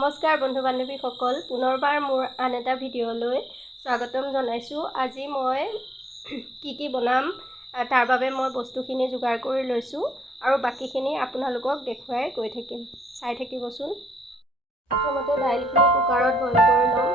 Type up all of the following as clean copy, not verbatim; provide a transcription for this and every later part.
নমস্কাৰ বন্ধু বান্ধৱীসকল, পুনৰবাৰ মোৰ আন এটা ভিডিঅ'লৈ স্বাগতম জনাইছোঁ। আজি মই কি বনাম তাৰ বাবে মই বস্তুখিনি যোগাৰ কৰি লৈছোঁ আৰু বাকীখিনি আপোনালোকক দেখুৱাই গৈ থাকিম। চাই থাকিবচোন। প্ৰথমতে দাইলখিনি কুকাৰত বইল কৰি ল'ম।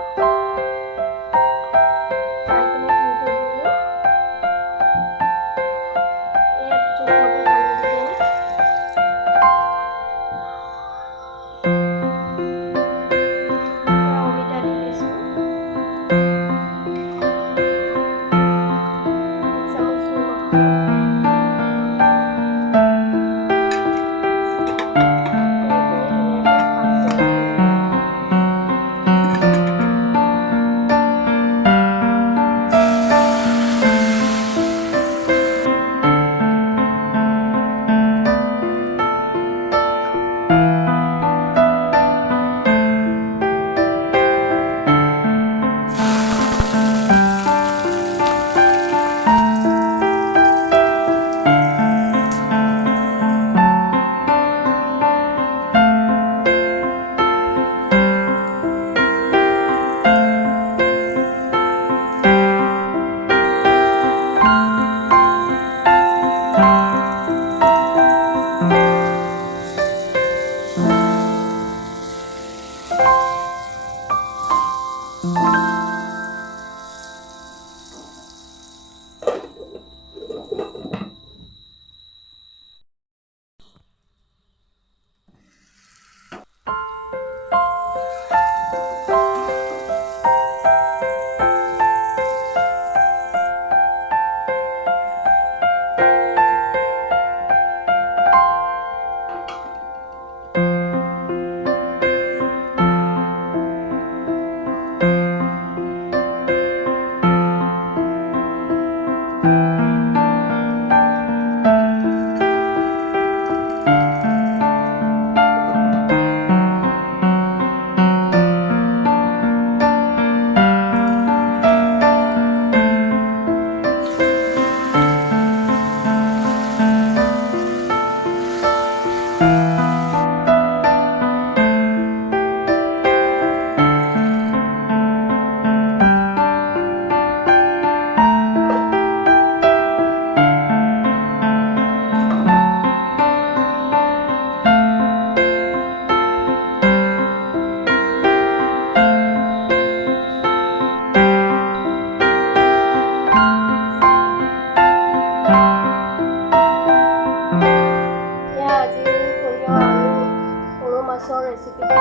মাছৰ ৰেচিপিটো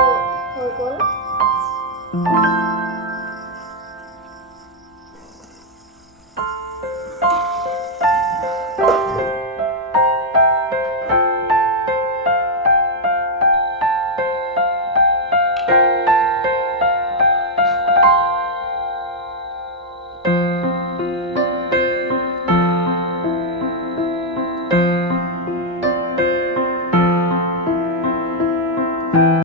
হৈ গ'ল।